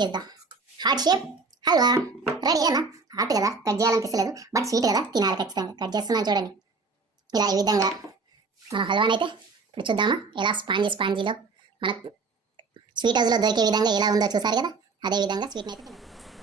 చేద్దాం heart shape halwa ready అన్న heart కదా కట్ చేయాలనిపిస్తలేదు బట్ స్వీట్ కదా తినాలి ఖచ్చితంగా. కట్ చేస్తున్నాను చూడండి. ఇలా ఈ విధంగా. మన హల్వానైతే ఇప్పుడు చూద్దామా? ఎలా స్పాంజీ స్పాంజీలో మనకు స్వీట్ హౌస్లో దొరికే విధంగా ఎలా ఉందో చూసారు కదా? అదే విధంగా స్వీట్ని అయితే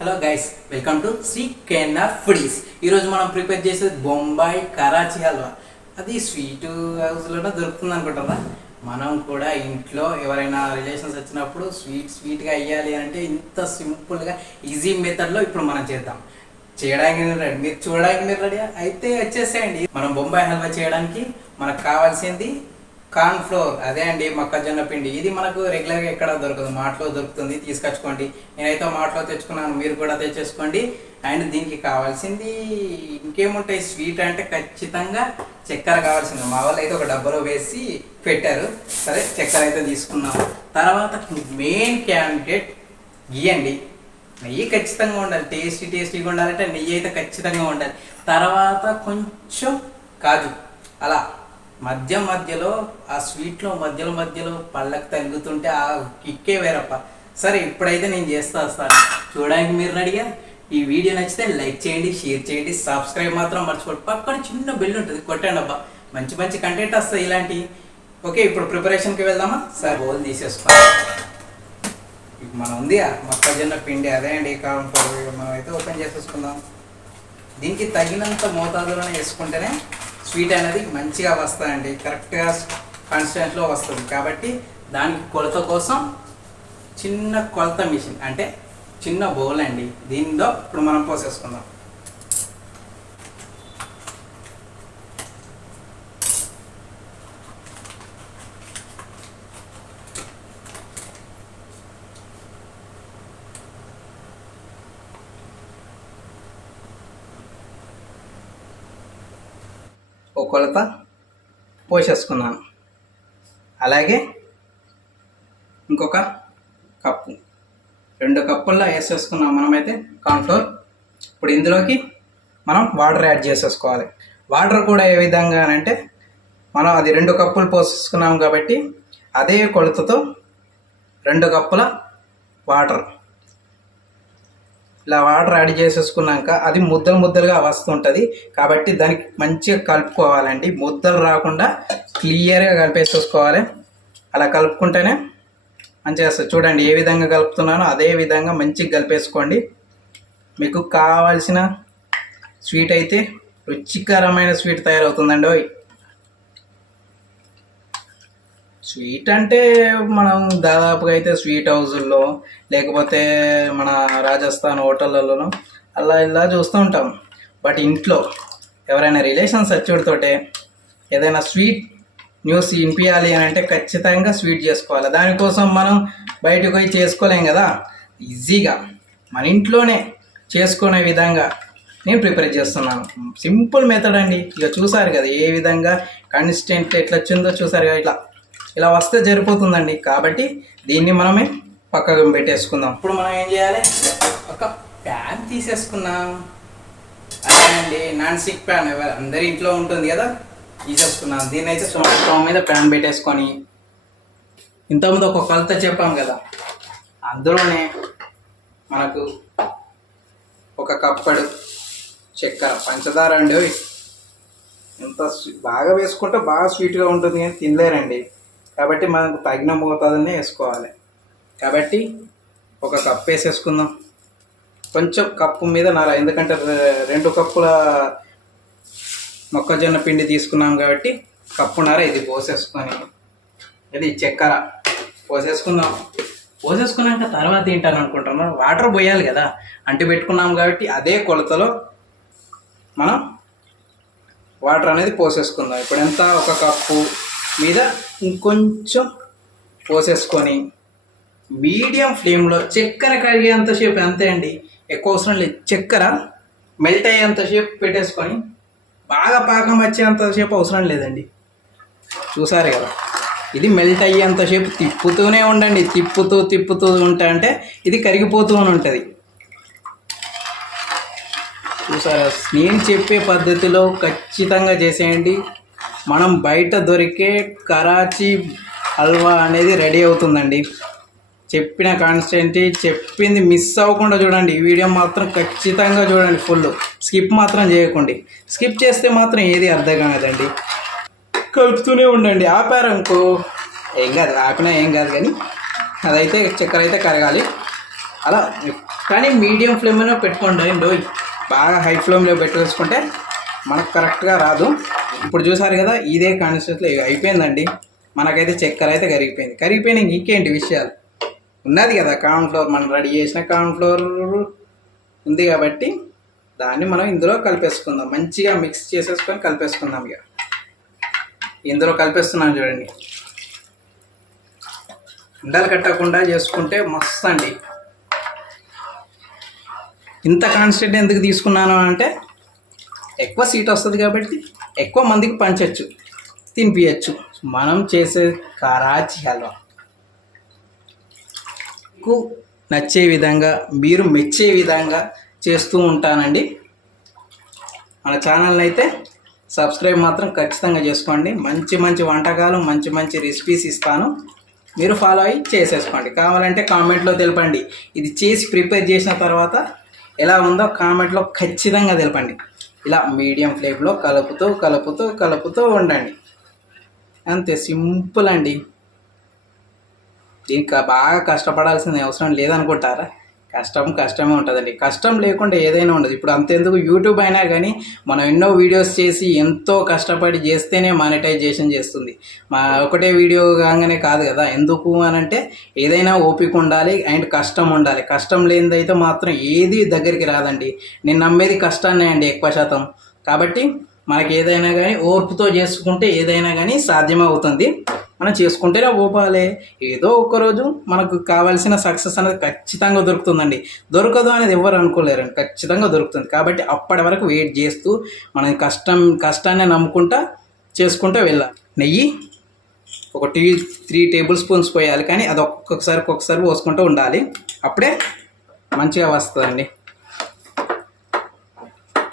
hello guys welcome to Sri KNR foodies ఈరోజు మనం ప్రిపేర్ చేసేది బొంబాయి కరాచీ హల్వా. అది స్వీట్ హౌస్లోనే దొరుకుతుంది అనుకుంటారా? మనం కూడా ఇంట్లో ఎవరైనా రిలేషన్స్ వచ్చినప్పుడు స్వీట్ స్వీట్గా అయ్యాలి అంటే ఇంత సింపుల్గా ఈజీ మెథడ్లో ఇప్పుడు మనం చేద్దాం. చేయడానికి మీరు రెడీ మీరు చూడడానికి మీరు రెడీ అయితే వచ్చేసేయండి. మనం బొంబాయి హల్వా చేయడానికి మనకు కావాల్సింది కార్న్ ఫ్లోర్ అదే అండి మొక్కజొన్న పిండి. ఇది మనకు రెగ్యులర్గా ఎక్కడ దొరకదు. మాటలో దొరుకుతుంది. తీసుకొచ్చుకోండి. నేనైతే మాటలో తెచ్చుకున్నాను. మీరు కూడా తెచ్చేసుకోండి అండ్ దీనికి కావాల్సింది ఇంకేముంటాయి? స్వీట్ అంటే ఖచ్చితంగా చక్కెర కావాల్సింది. మా వాళ్ళు అయితే ఒక డబ్బాలో వేసి పెట్టారు. సరే చక్కెర అయితే తీసుకున్నాము. తర్వాత మెయిన్ క్యాండిడేట్ గీయండి నెయ్యి ఖచ్చితంగా ఉండాలి. టేస్టీ టేస్టీగా ఉండాలంటే నెయ్యి అయితే ఖచ్చితంగా ఉండాలి. తర్వాత కొంచెం కాజు. అలా. మధ్య మధ్యలో ఆ స్వీట్లో మధ్యలో మధ్యలో పళ్ళకి తగ్గుతుంటే ఆ కిక్కే వేరప్ప. సరే ఇప్పుడైతే నేను చేస్తా వస్తాను చూడడానికి మీరు రెడీగా ఈ వీడియో నచ్చితే లైక్ చేయండి షేర్ చేయండి సబ్స్క్రైబ్ మాత్రం మర్చిపోండి పక్కన చిన్న బెల్ ఉంటుంది కొట్టండి అబ్బా. మంచి మంచి కంటెంట్ వస్తాయి ఇలాంటి. ఓకే ఇప్పుడు ప్రిపరేషన్కి వెళ్దామా? సరే హోల్ తీసేసుకో. మన మనం ఉంది మొక్కజొన్న పిండి అదే అండి కారం పౌడర్ మనం అయితే ఓపెన్ చేసేసుకుందాం. దీనికి తగినంత మోతాదులోనే వేసుకుంటేనే స్వీట్ అనేది మంచిగా వస్తుందండి కరెక్ట్గా కాన్స్టెంట్లో వస్తుంది. కాబట్టి దానికి కొలత కోసం చిన్న కొలత మిషన్ అంటే చిన్న బౌల్ అండి. దీనిలో ఇప్పుడు మనం పోసేసుకుందాం. కొలత పోసేసుకున్నాను. అలాగే ఇంకొక కప్పు. రెండు కప్పుల్లో వేసేసుకున్నాం మనమైతే కార్న్ఫ్లోర్ ఇప్పుడు ఇందులోకి మనం వాటర్ యాడ్ చేసేసుకోవాలి. వాటర్ కూడా ఏ విధంగా అంటే మనం అది రెండు కప్పులు పోసేసుకున్నాం కాబట్టి అదే కొలతతో రెండు కప్పుల వాటర్ ఇలా వాటర్ యాడ్ చేసేసుకున్నాక అది ముద్దలు ముద్దలుగా వస్తుంటుంది. కాబట్టి దానికి మంచిగా కలుపుకోవాలండి. ముద్దలు రాకుండా క్లియర్గా కలిపేసేసుకోవాలి. అలా కలుపుకుంటేనే మంచిగా వస్తుంది. చూడండి ఏ విధంగా కలుపుతున్నానో అదే విధంగా మంచిగా కలిపేసుకోండి. మీకు కావాల్సిన స్వీట్ అయితే రుచికరమైన స్వీట్ తయారవుతుందండి స్వీట్ అంటే మనం దాదాపుగా అయితే స్వీట్ హౌజుల్లో లేకపోతే మన రాజస్థాన్ హోటళ్ళలోనూ అలా ఇలా చూస్తూ ఉంటాం. బట్ ఇంట్లో ఎవరైనా రిలేషన్స్ వచ్చేటితోటే ఏదైనా స్వీట్ న్యూస్ వినిపించాలి అని అంటే ఖచ్చితంగా స్వీట్ చేసుకోవాలి. దానికోసం మనం బయటకు పోయి చేసుకోలేం కదా. ఈజీగా మన ఇంట్లోనే చేసుకునే విధంగా నేను ప్రిపేర్ చేస్తున్నాను. సింపుల్ మెథడ్ అండి. ఇక చూసారు కదా ఏ విధంగా కన్సిస్టెంట్ ఎట్లా వచ్చిందో చూసారు కదా ఇట్లా. ఇలా వస్తే సరిపోతుందండి కాబట్టి దీన్ని మనమే పక్కకు పెట్టేసుకుందాం. ఇప్పుడు మనం ఏం చేయాలి? ఒక ప్యాన్ తీసేసుకున్నాం అదేనండి నాన్ స్టిక్ ప్యాన్ అందరి ఇంట్లో ఉంటుంది కదా? తీసేసుకున్నాం దీన్ని అయితే స్టవ్ స్టవ్ మీద ప్యాన్ పెట్టేసుకొని ఇంతకుముందు ఒక కొలత చెప్పాం కదా? అందులోనే మనకు ఒక కప్పడు చక్కెర పంచదార అండి. ఎంత బాగా వేసుకుంటే బాగా స్వీట్గా ఉంటుంది. కానీ తినలేరండి. కాబట్టి మనకు తగిన మోతాదునే వేసుకోవాలి. కాబట్టి ఒక కప్పు వేసేసుకుందాం. కొంచెం కప్పు మీద నర ఎందుకంటే రెండు కప్పుల మొక్కజొన్న పిండి తీసుకున్నాం కాబట్టి కప్పున్నర ఇది పోసేసుకొని ఇది చక్కెర పోసేసుకుందాం. పోసేసుకున్నాక తర్వాత తింటాను అనుకుంటున్నాం? వాటర్ పోయాలి కదా. అంటి పెట్టుకున్నాం కాబట్టి అదే కొలతలో మనం వాటర్ అనేది పోసేసుకుందాం. ఇప్పుడు ఎంత? ఒక కప్పు మీద ఇంకొంచెం పోసేసుకొని మీడియం ఫ్లేమ్లో చక్కెర కరిగేంతసేపు అంతే అండి. ఎక్కువ అవసరం లేదు. చక్కెర మెల్ట్ అయ్యేంతసేపు పెట్టేసుకొని బాగా పాకం వచ్చేంతసేపు అవసరం లేదండి. చూసారు కదా? ఇది మెల్ట్ అయ్యేంతసేపు తిప్పుతూనే ఉండండి. తిప్పుతూ తిప్పుతూ ఉంటా అంటే ఇది కరిగిపోతూ ఉంటుంది. చూసారా? నేను చెప్పే పద్ధతిలో ఖచ్చితంగా చేసేయండి. మనం బయట దొరికే కరాచీ హల్వా అనేది రెడీ అవుతుందండి. చెప్పిన కాన్స్టెంట్ చెప్పింది మిస్ అవ్వకుండా చూడండి. ఈ వీడియో మాత్రం ఖచ్చితంగా చూడండి ఫుల్ స్కిప్ మాత్రం చేయకండి. స్కిప్ చేస్తే మాత్రం ఏది అర్థం కాదండి. కలుపుతూనే ఉండండి. ఆపారు అనుకో. ఏం కాదు ఆపినా ఏం కాదు కానీ అదైతే చక్కెర అయితే కరగాలి. అలా కానీ మీడియం ఫ్లేమ్లో పెట్టుకోండి. బాగా హై ఫ్లేమ్లో పెట్టేసుకుంటే మనకు కరెక్ట్గా రాదు. ఇప్పుడు చూసారు కదా ఇదే కాన్స్టెంట్లో అయిపోయిందండి. మనకైతే చక్కెర అయితే కరిగిపోయింది. కరిగిపోయిన ఇంకేంటి విషయాలు? ఉన్నది కదా కార్న్ ఫ్లోర్ మనం రెడీ చేసిన కార్న్ ఫ్లోర్ ఉంది కాబట్టి దాన్ని మనం ఇందులో కలిపేసుకుందాం. మంచిగా మిక్స్ చేసేసుకొని కలిపేసుకుందాం ఇక. ఇందులో కలిపేస్తున్నాం చూడండి. ఉండలు కట్టకుండా చేసుకుంటే మస్తు అండి ఇంత కాన్స్టెంట్ ఎందుకు తీసుకున్నాను అంటే ఎక్కువ సీట్ వస్తుంది కాబట్టి ఎక్కువ మందికి పంచవచ్చు తినిపించచ్చు మనం చేసే కరాచీ హల్వా కు నచ్చే విధంగా మీరు మెచ్చే విధంగా చేస్తూ ఉంటానండి. మన ఛానల్ని అయితే సబ్స్క్రైబ్ మాత్రం ఖచ్చితంగా చేసుకోండి. మంచి మంచి వంటకాలు మంచి మంచి రెసిపీస్ ఇస్తాను. మీరు ఫాలో అయ్యి చేసేసుకోండి. కావాలంటే కామెంట్లో తెలపండి. ఇది చేసి ప్రిపేర్ చేసిన తర్వాత ఎలా ఉందో కామెంట్లో ఖచ్చితంగా తెలపండి. ఇలా మీడియం ఫ్లేమ్లో కలుపుతూ కలుపుతూ కలుపుతూ ఉండండి. అంతే సింపుల్ అండి. దీనికి బాగా కష్టపడాల్సిన అవసరం లేదనుకుంటారా? కష్టం కష్టమే ఉంటుందండి. కష్టం లేకుండా ఏదైనా ఉండదు. ఇప్పుడు అంతెందుకు? యూట్యూబ్ అయినా కానీ మనం ఎన్నో వీడియోస్ చేసి ఎంతో కష్టపడి చేస్తేనే మానిటైజేషన్ చేస్తుంది. మా ఒకటే వీడియో కాగానే కాదు కదా? ఎందుకు అని అంటే ఏదైనా ఓపిక ఉండాలి అండ్ కష్టం ఉండాలి. కష్టం లేనిదైతే మాత్రం ఏది దగ్గరికి రాదండి. నేను నమ్మేది కష్టాన్నే అండి ఎక్కువ శాతం. కాబట్టి మనకి ఏదైనా కానీ ఓర్పుతో చేసుకుంటే ఏదైనా కానీ సాధ్యమవుతుంది. మనం చేసుకుంటేనే ఓపాలి ఏదో ఒకరోజు మనకు కావాల్సిన సక్సెస్ అనేది ఖచ్చితంగా దొరుకుతుందండి. దొరకదు అనేది ఎవరు అనుకోలేరండి. ఖచ్చితంగా దొరుకుతుంది. కాబట్టి అప్పటి వరకు వెయిట్ చేస్తూ మనం కష్టం కష్టాన్ని నమ్ముకుంటా చేసుకుంటూ వెళ్ళాలి. నెయ్యి ఒక టీ త్రీ టేబుల్ స్పూన్స్ పోయాలి. కానీ అది ఒక్కొక్కసారి ఒక్కొక్కసారి పోసుకుంటూ ఉండాలి. అప్పుడే మంచిగా వస్తుందండి.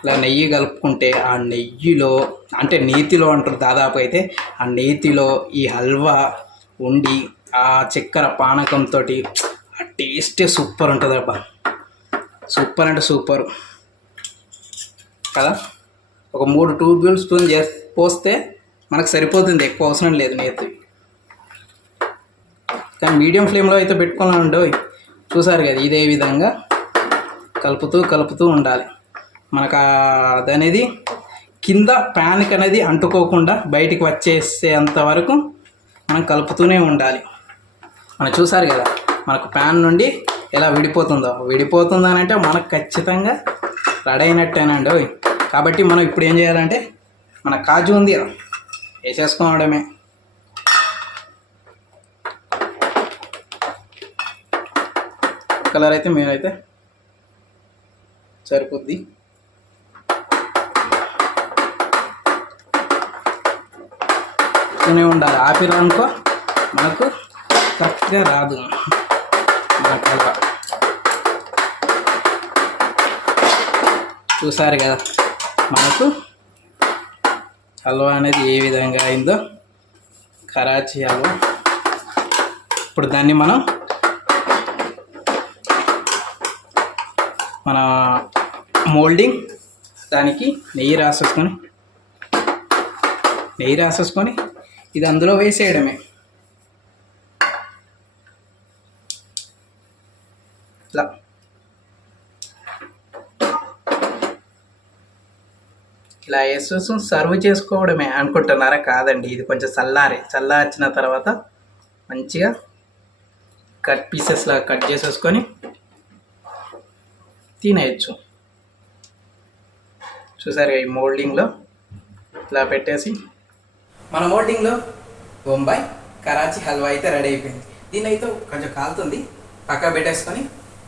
ఇలా నెయ్యి కలుపుకుంటే ఆ నెయ్యిలో అంటే నేతిలో అంటారు దాదాపు అయితే ఆ నేతిలో ఈ హల్వా ఉండి ఆ చక్కెర పానకంతో ఆ టేస్టే సూపర్ ఉంటుంది అబ్బా. సూపర్ అంటే సూపర్. కదా? ఒక మూడు టేబుల్ స్పూన్ చే పోస్తే మనకు సరిపోతుంది ఎక్కువ అవసరం లేదు నేతి. కానీ మీడియం ఫ్లేమ్లో అయితే పెట్టుకోవాలండి చూసారు కదా ఇదే విధంగా కలుపుతూ కలుపుతూ ఉండాలి. మనకు ఆ- అదనేది కింద ప్యాన్కి అనేది అంటుకోకుండా బయటికి వచ్చేసేంత వరకు మనం కలుపుతూనే ఉండాలి. మనం చూసారు కదా మనకు ప్యాన్ నుండి ఎలా విడిపోతుందో. విడిపోతుందో అని అంటే మనకు ఖచ్చితంగా రెడీ అయినట్టేనండి ఓయ్. కాబట్టి మనం ఇప్పుడు ఏం చేయాలంటే మన కాజు ఉంది కదా వేసేసుకోవడమే. కలర్ అయితే మేమైతే సరిపోద్ది. ఆపుతూనే ఉండాలి. ఆపిరు అనుకో మనకు కరెక్ట్గా రాదు. మనకు చూసారు కదా మనకు హల్వా అనేది ఏ విధంగా అయిందో కరాచీ హల్వా. ఇప్పుడు దాన్ని మనం మన మోల్డింగ్ దానికి నెయ్యి రాసేసుకొని నెయ్యి రాసేసుకొని ఇది అందులో వేసేయడమే. ఇలా. ఇలా వేసేసి సర్వ్ చేసుకోవడమే అనుకుంటున్నారా? కాదండి ఇది కొంచెం చల్లారి. చల్లార్చిన తర్వాత మంచిగా కట్ పీసెస్లా కట్ చేసేసుకొని తినేయచ్చు. చూసారు ఈ మోల్డింగ్లో. ఇలా పెట్టేసి మన మోల్డింగ్లో బొంబాయి కరాచీ హల్వా అయితే రెడీ అయిపోయింది. దీని అయితే కొంచెం కాలుతుంది. పక్క పెట్టేసుకొని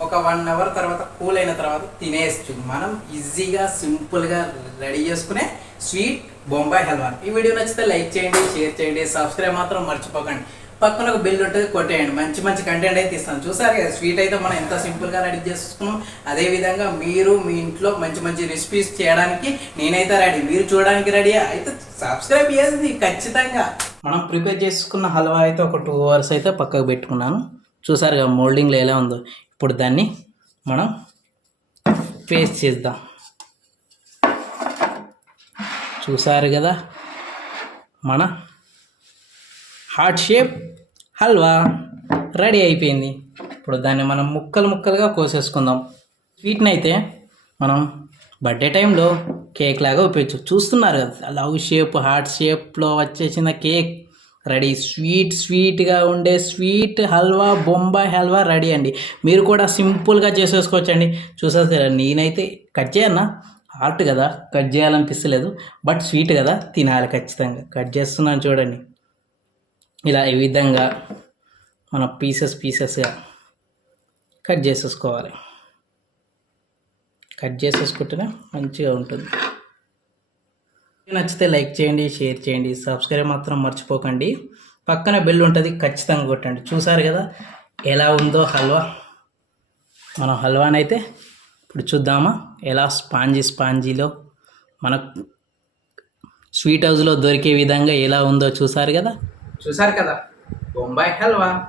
ఒక వన్ అవర్ తర్వాత కూల్ అయిన తర్వాత తినేయచ్చు. మనం ఈజీగా సింపుల్గా రెడీ చేసుకునే స్వీట్ బొంబాయి హల్వా. ఈ వీడియో నచ్చితే లైక్ చేయండి షేర్ చేయండి సబ్స్క్రైబ్ మాత్రం మర్చిపోకండి. పక్కన ఒక బిల్ ఉంటుంది కొట్టేయండి. మంచి మంచి కంటెంట్ అయితే ఇస్తాను. చూసారు కదా స్వీట్ అయితే మనం ఎంత సింపుల్గా రెడీ చేసుకున్నాం. అదేవిధంగా మీరు మీ ఇంట్లో మంచి మంచి రెసిపీస్ చేయడానికి నేనైతే రెడీ మీరు చూడడానికి రెడీ అయితే సబ్స్క్రైబ్ చేసింది ఖచ్చితంగా. మనం ప్రిపేర్ చేసుకున్న హల్వా అయితే ఒక టూ అవర్స్ అయితే పక్కకు పెట్టుకున్నాను. చూసారుగా మోల్డింగ్లో ఎలా ఉందో. ఇప్పుడు దాన్ని మనం పేస్ట్ చేద్దాం. చూసారు కదా మన హార్ట్ షేప్ హల్వా రెడీ అయిపోయింది. ఇప్పుడు దాన్ని మనం ముక్కలు ముక్కలుగా కోసేసుకుందాం. స్వీట్ని అయితే మనం బర్త్డే టైంలో కేక్ లాగా ఉపయోగించు చూస్తున్నారు కదా లవ్ షేప్ హార్ట్ షేప్లో వచ్చేసిన కేక్. రెడీ స్వీట్ స్వీట్గా ఉండే స్వీట్ హల్వా బొంబాయి హల్వా రెడీ అండి. మీరు కూడా సింపుల్గా చేసేసుకోవచ్చండి. చూసారు నేనైతే కట్ చేయన్నా హార్ట్ కదా కట్ చేయాలనిపిస్తలేదు బట్ స్వీట్ కదా తినాలి ఖచ్చితంగా. కట్ చేస్తున్నాను చూడండి. ఇలా ఈ విధంగా మన పీసెస్ పీసెస్గా కట్ చేసేసుకోవాలి. కట్ చేసేసుకుంటేనే మంచిగా ఉంటుంది. నచ్చితే లైక్ చేయండి షేర్ చేయండి సబ్స్క్రైబ్ మాత్రం మర్చిపోకండి. పక్కన బెల్ ఉంటుంది ఖచ్చితంగా కొట్టండి. చూసారు కదా ఎలా ఉందో హల్వా. మనం హల్వానైతే ఇప్పుడు చూద్దామా? ఎలా స్పాంజీ స్పాంజీలో మనకు స్వీట్ హౌస్లో దొరికే విధంగా ఎలా ఉందో చూసారు కదా? చూసారు కదా? బొంబాయి హల్వా.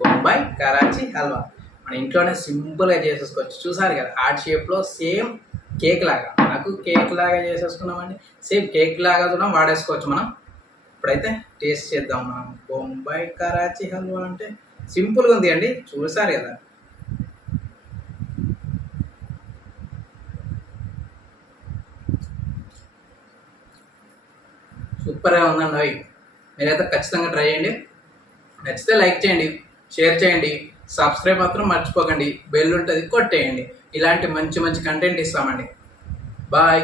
బొంబాయి కరాచీ హల్వా. మన ఇంట్లోనే సింపుల్గా చేసేసుకోవచ్చు. చూసారు కదా? హార్ట్ షేప్లో సేమ్ కేక్ లాగా. నాకు కేక్ లాగా చేసేసుకున్నామండి. సేమ్ కేక్ లాగా కూడా వాడేసుకోవచ్చు మనం. ఇప్పుడైతే టేస్ట్ చేద్దాం మనం. బొంబాయి కరాచీ హల్వా అంటే సింపుల్గా ఉంది అండి. చూసారు కదా? సూపర్గా ఉందండి అవి. మీరైతే ఖచ్చితంగా ట్రై చేయండి. నచ్చితే లైక్ చేయండి షేర్ చేయండి సబ్స్క్రైబ్ మాత్రం మర్చిపోకండి. బెల్ ఉంటుంది కొట్టేయండి. ఇలాంటి మంచి మంచి కంటెంట్ ఇస్తామండి. బాయ్